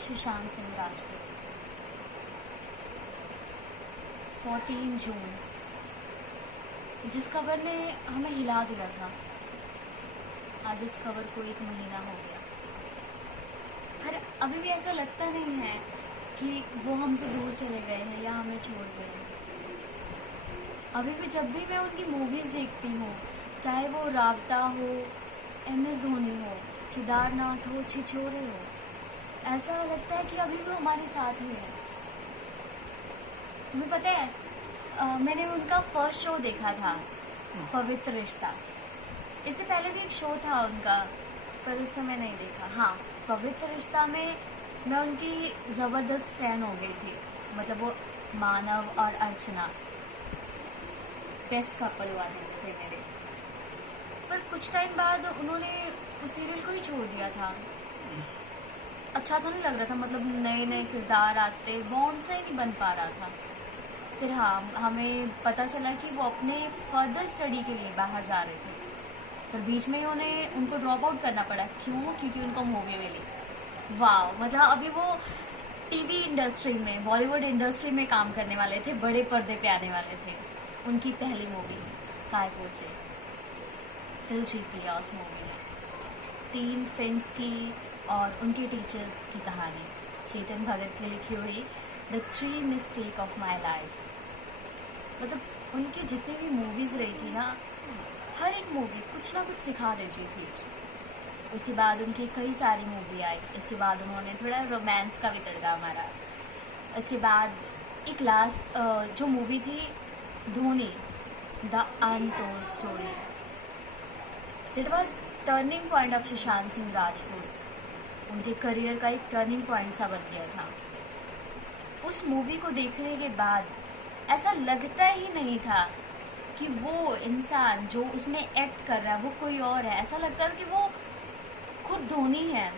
सुशांत सिंह राजपूत। 14 जून, जिस खबर ने हमें हिला दिया था, आज उस खबर को 1 महीना हो गया। पर अभी भी ऐसा लगता नहीं है कि वो हमसे दूर चले गए हैं या हमें छोड़ गए हैं। अभी भी जब भी मैं उनकी मूवीज़ देखती हूँ, चाहे वो राबता हो, MS धोनी हो, केदारनाथ हो, छिछोरे हो, ऐसा लगता है कि अभी वो हमारे साथ ही है। तुम्हें पता है, मैंने उनका फर्स्ट शो देखा था, पवित्र रिश्ता। इससे पहले भी एक शो था उनका, पर उस समय नहीं देखा। हाँ, पवित्र रिश्ता में मैं उनकी ज़बरदस्त फ़ैन हो गई थी। मतलब वो मानव और अर्चना बेस्ट कपल हुआ करते थे मेरे। पर कुछ टाइम बाद उन्होंने उस सीरियल को ही छोड़ दिया था। अच्छा सा नहीं लग रहा था, मतलब नए नए किरदार आते, बॉन्ड सा ही नहीं बन पा रहा था। फिर हाँ, हमें पता चला कि वो अपने फर्दर स्टडी के लिए बाहर जा रहे थे, पर बीच में उनको ड्रॉप आउट करना पड़ा। क्यों? क्योंकि उनको मूवी मिली। वाह, मतलब अभी वो टीवी इंडस्ट्री में, बॉलीवुड इंडस्ट्री में काम करने वाले थे, बड़े पर्दे पे आने वाले थे। उनकी पहली मूवी काय पोचे, दिल जीत लिया उस मूवी ने। 3 फ्रेंड्स की और उनके टीचर्स की कहानी, चेतन भगत की लिखी हुई the 3 mistake of my life. मतलब उनकी जितनी भी मूवीज़ रही थी ना, हर एक मूवी कुछ ना कुछ सिखा देती थी। उसके बाद उनकी कई सारी मूवी आई। इसके बाद उन्होंने थोड़ा रोमांस का भी तड़का मारा। इसके बाद एक लास्ट जो मूवी थी Dhoni, the untold story, it was turning point of Sushant Singh Rajput. उनके करियर का एक टर्निंग पॉइंट सा बन गया था। उस मूवी को देखने के बाद ऐसा लगता ही नहीं था कि वो इंसान जो उसमें एक्ट कर रहा है वो कोई और है। ऐसा लगता था कि वो खुद धोनी है।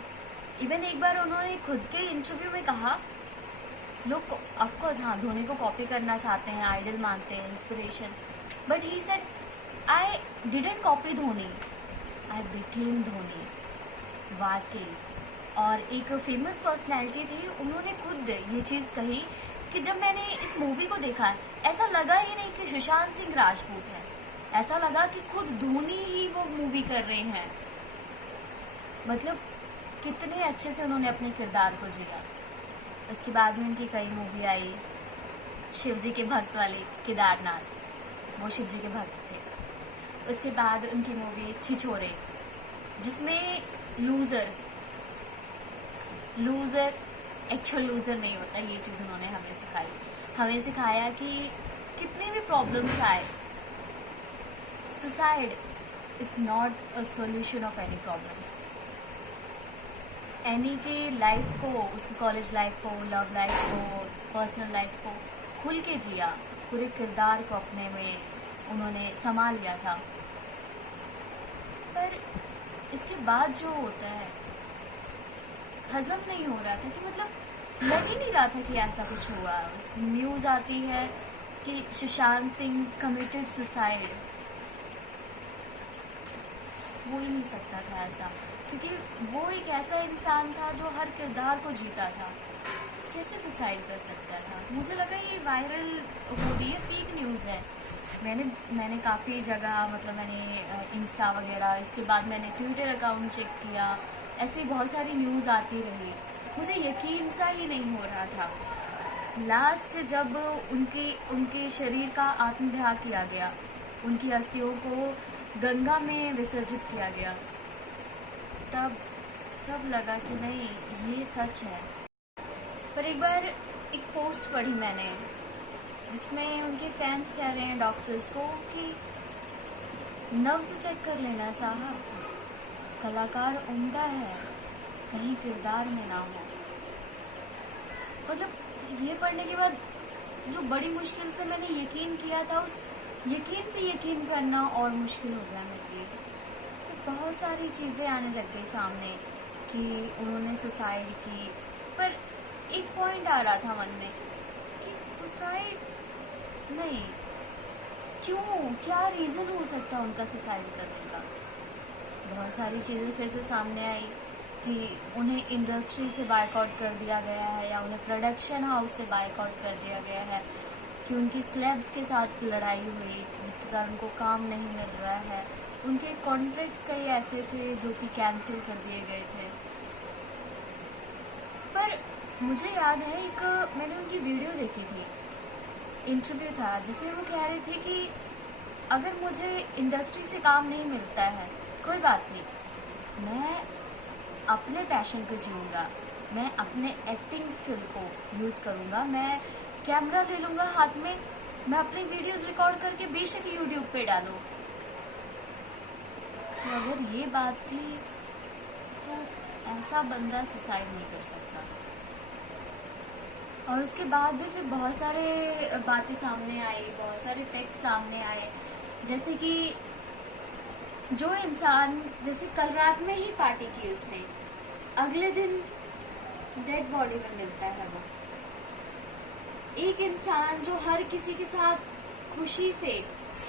इवन एक बार उन्होंने खुद के इंटरव्यू में कहा, लोग ऑफकोर्स हाँ धोनी को कॉपी करना चाहते हैं, आइडल मानते हैं, inspiration, but he said I didn't copy Dhoni, I became Dhoni. वाकई। और एक फेमस पर्सनैलिटी थी, उन्होंने खुद ये चीज़ कही कि जब मैंने इस मूवी को देखा, ऐसा लगा ही नहीं कि सुशांत सिंह राजपूत है, ऐसा लगा कि खुद धोनी ही वो मूवी कर रहे हैं। मतलब कितने अच्छे से उन्होंने अपने किरदार को जिया। उसके बाद में उनकी कई मूवी आई, शिव जी के भक्त वाली केदारनाथ, वो शिव जी के भक्त थे। उसके बाद उनकी मूवी छिछोरे, जिसमें लूज़र एक्चुअल लूज़र नहीं होता। ये चीज़ उन्होंने हमें सिखाया कि कितने भी प्रॉब्लम्स आए, suicide is not a solution of any problem. Any के लाइफ को, उसकी कॉलेज लाइफ को, लव लाइफ को, पर्सनल लाइफ को खुल के जिया, पूरे किरदार को अपने में उन्होंने संभाल लिया था। पर इसके बाद जो होता है, हजम नहीं हो रहा था कि मतलब लग ही नहीं रहा था कि ऐसा कुछ हुआ। न्यूज़ आती है कि सुशांत सिंह कमिटेड सुसाइड। हो ही नहीं सकता था ऐसा, क्योंकि वो एक ऐसा इंसान था जो हर किरदार को जीता था। कैसे सुसाइड कर सकता था? मुझे लगा ये वायरल हो रही है, फेक न्यूज़ है। मैंने काफ़ी जगह, मतलब मैंने इंस्टा वगैरह, इसके बाद मैंने ट्विटर अकाउंट चेक किया, ऐसी बहुत सारी न्यूज़ आती रही। मुझे यकीन सा ही नहीं हो रहा था। लास्ट जब उनके शरीर का आत्मदाह किया गया, उनकी अस्थियों को गंगा में विसर्जित किया गया, तब लगा कि नहीं, ये सच है। पर एक बार एक पोस्ट पढ़ी मैंने, जिसमें उनके फैंस कह रहे हैं डॉक्टर्स को कि नब्ज़ चेक कर लेना साहब, कलाकार उम्दा है, कहीं किरदार में ना हो। मतलब ये पढ़ने के बाद जो बड़ी मुश्किल से मैंने यकीन किया था, उस यकीन पे यकीन करना और मुश्किल हो गया मेरे लिए। तो बहुत सारी चीज़ें आने लग गई सामने कि उन्होंने सुसाइड की, पर एक पॉइंट आ रहा था मन में कि सुसाइड नहीं, क्यों, क्या रीज़न हो सकता है उनका सुसाइड करने का। बहुत सारी चीज़ें फिर से सामने आई कि उन्हें इंडस्ट्री से बायकॉट कर दिया गया है या उन्हें प्रोडक्शन हाउस से बायकॉट कर दिया गया है, कि उनकी स्लेब्स के साथ लड़ाई हुई जिसके कारण उनको काम नहीं मिल रहा है। उनके कॉन्ट्रैक्ट्स कई ऐसे थे जो कि कैंसिल कर दिए गए थे। पर मुझे याद है एक मैंने उनकी वीडियो देखी थी, इंटरव्यू था जिसमें वो कह रहे थे कि अगर मुझे इंडस्ट्री से काम नहीं मिलता है कोई बात नहीं, मैं अपने पैशन को जीऊँगा, मैं अपने एक्टिंग स्किल को यूज़ करूँगा, मैं कैमरा ले लूँगा हाथ में, मैं अपनी वीडियोस रिकॉर्ड करके बेशक यूट्यूब पे डालूँ। तो अगर ये बात थी तो ऐसा बंदा सुसाइड नहीं कर सकता। और उसके बाद भी फिर बहुत सारे बातें सामने आई, बहुत सारे फैक्ट सामने आए, जैसे कि जो इंसान जैसे कल रात में ही पार्टी की उसने, अगले दिन डेड बॉडी में मिलता है वो। एक इंसान जो हर किसी के साथ खुशी से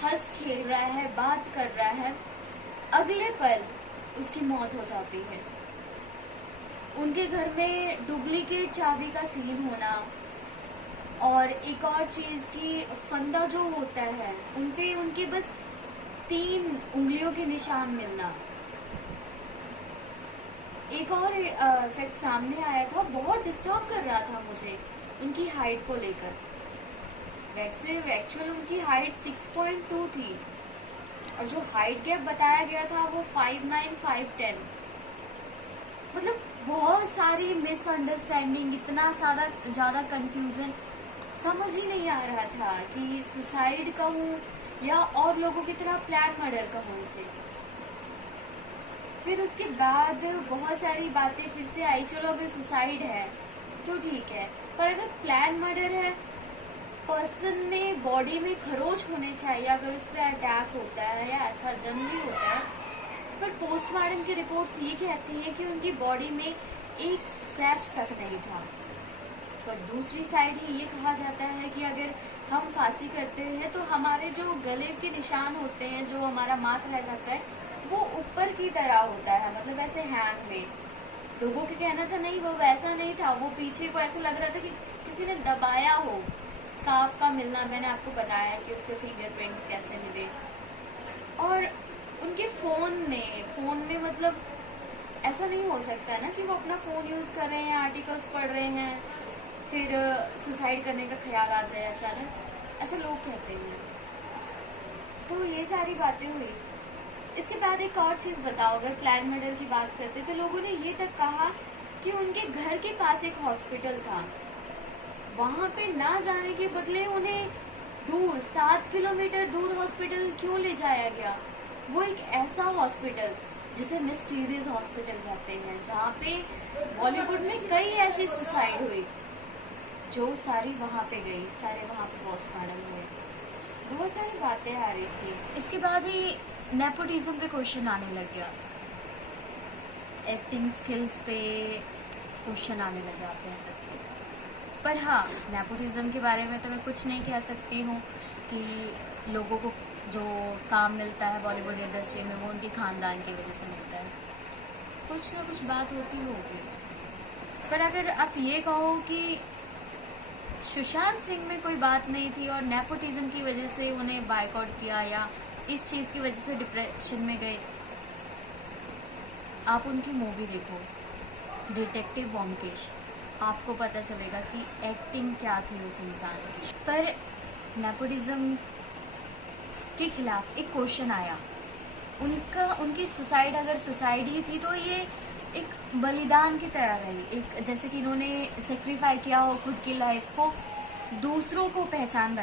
हंस खेल रहा है, बात कर रहा है, अगले पल उसकी मौत हो जाती है। उनके घर में डुप्लीकेट चाबी का सील होना, और एक और चीज की फंदा जो होता है उनपे उनके बस 3 उंगलियों के निशान मिलना। एक और फैक्ट सामने आया था, बहुत डिस्टर्ब कर रहा था मुझे, उनकी हाइट को लेकर। वैसे एक्चुअल उनकी हाइट 6.2 थी और जो हाइट गैप बताया गया था वो 5'9", 5'10। मतलब बहुत सारी मिसअंडरस्टैंडिंग, इतना ज्यादा कंफ्यूजन, समझ ही नहीं आ रहा था कि सुसाइड कहूँ या और लोगों की तरह प्लान मर्डर कहूँ इसे। फिर उसके बाद बहुत सारी बातें फिर से आई, चलो अगर सुसाइड है तो ठीक है, पर अगर प्लान मर्डर है, पर्सन में बॉडी में खरोच होने चाहिए अगर उस पर अटैक होता है या ऐसा जनरली होता है। पर पोस्टमार्टम की रिपोर्ट्स ये कहती है कि उनकी बॉडी में एक स्क्रैच तक नहीं था। पर दूसरी साइड ही ये कहा जाता है कि अगर हम फांसी करते हैं तो हमारे जो गले के निशान होते हैं, जो हमारा मार्क रह जाता है, वो ऊपर की तरह होता है, मतलब ऐसे हैंड में। लोगों के कहना था नहीं, वो वैसा नहीं था, वो पीछे को ऐसा लग रहा था कि किसी ने दबाया हो। स्कार्फ का मिलना, मैंने आपको बताया कि उसके फिंगरप्रिंट्स कैसे मिले। और उनके फोन में मतलब ऐसा नहीं हो सकता ना कि वो अपना फोन यूज कर रहे हैं, आर्टिकल्स पढ़ रहे हैं, फिर सुसाइड करने का ख्याल आ जाए अचानक, ऐसे लोग कहते हैं। तो ये सारी बातें हुई। इसके बाद एक और चीज बताओ, अगर प्लान मर्डर की बात करते तो लोगों ने ये तक कहा कि उनके घर के पास एक हॉस्पिटल था, वहां पे ना जाने के बदले उन्हें दूर 7 किलोमीटर दूर हॉस्पिटल क्यों ले जाया गया। वो एक ऐसा हॉस्पिटल जिसे मिस्टीरियस हॉस्पिटल कहते हैं, जहाँ पे बॉलीवुड में कई ऐसी सुसाइड हुई, जो सारी वहां पे गई, सारे वहां पे पोस्टमार्टम हुए। बहुत सारी बातें आ रही थी। इसके बाद ही नेपोटिज्म पे क्वेश्चन आने लग गया, एक्टिंग स्किल्स पे क्वेश्चन आने लग गया, आप कह सकते हैं। पर हाँ, नेपोटिज्म के बारे में तो मैं कुछ नहीं कह सकती हूँ कि लोगों को जो काम मिलता है बॉलीवुड इंडस्ट्री में वो उनके खानदान की वजह से मिलता है, कुछ ना कुछ बात होती होगी। पर अगर आप ये कहो कि सुशांत सिंह में कोई बात नहीं थी और नेपोटिज्म की वजह से उन्हें बायकॉट किया या इस चीज की वजह से डिप्रेशन में गए, आप उनकी मूवी देखो डिटेक्टिव ब्योमकेश, आपको पता चलेगा कि एक्टिंग क्या थी उस इंसान की। पर नेपोटिज्म के खिलाफ एक क्वेश्चन आया, उनकी सुसाइड अगर सुसाइड ही थी तो ये एक बलिदान की तरह रही, एक जैसे कि इन्होंने सेक्रीफाई किया हो खुद की लाइफ को दूसरों को पहचान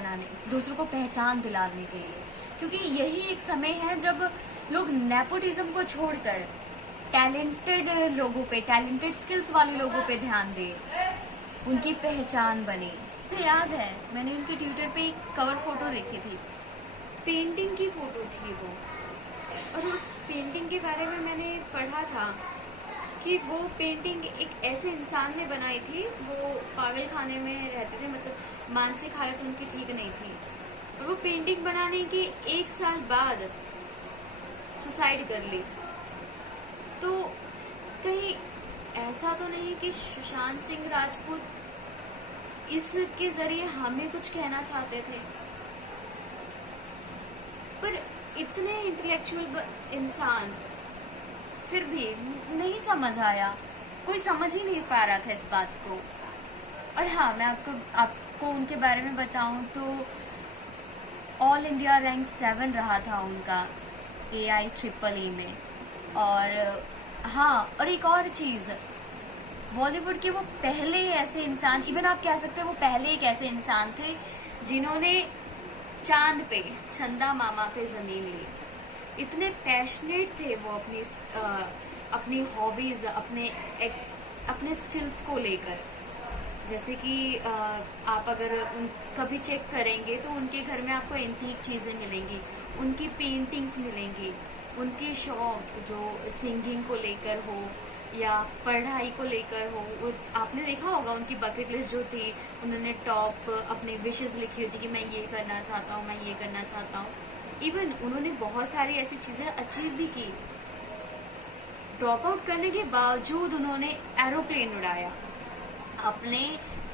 दिलाने के लिए। क्योंकि यही एक समय है जब लोग नेपोटिज्म को छोड़कर टैलेंटेड लोगों पे, टैलेंटेड स्किल्स वाले लोगों पे ध्यान दे, उनकी पहचान बने। मुझे याद है मैंने उनके ट्विटर पे एक कवर फोटो देखी थी, पेंटिंग की फोटो थी वो, और उस पेंटिंग के बारे में मैंने पढ़ा था कि वो पेंटिंग एक ऐसे इंसान ने बनाई थी, वो पागल खाने में रहते थे, मतलब मानसिक हालत उनकी ठीक नहीं थी, और वो पेंटिंग बनाने के 1 साल बाद सुसाइड कर ली। तो कहीं ऐसा तो नहीं कि सुशांत सिंह राजपूत इसके जरिए हमें कुछ कहना चाहते थे, पर इतने इंटेलेक्चुअल इंसान फिर भी नहीं समझ आया, कोई समझ ही नहीं पा रहा था इस बात को। और हाँ, मैं आपको उनके बारे में बताऊं तो ऑल इंडिया रैंक 7 रहा था उनका AIEEE में। और हाँ, और एक और चीज़, बॉलीवुड के वो पहले ऐसे इंसान, इवन आप कह सकते हैं वो पहले एक ऐसे इंसान थे जिन्होंने चांद पे, चंदा मामा पे जमीन ली। इतने पैशनेट थे वो अपनी हॉबीज, अपने स्किल्स को लेकर। जैसे कि आप अगर कभी चेक करेंगे तो उनके घर में आपको एंटीक चीज़ें मिलेंगी, उनकी पेंटिंग्स मिलेंगी, उनके शौक जो सिंगिंग को लेकर हो या पढ़ाई को लेकर हो। आपने देखा होगा उनकी बकेट लिस्ट जो थी, उन्होंने टॉप अपनी विशेस लिखी होती कि मैं ये करना चाहता हूँ, मैं ये करना चाहता हूँ। इवन उन्होंने बहुत सारी ऐसी चीज़ें अचीव भी की। ड्रॉप आउट करने के बावजूद उन्होंने एरोप्लेन उड़ाया, अपने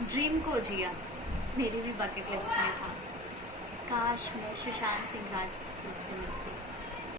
ड्रीम को जिया। मेरी भी बकेट लिस्ट में था, काश मैं सुशांत सिंह राजपूत से मिलती।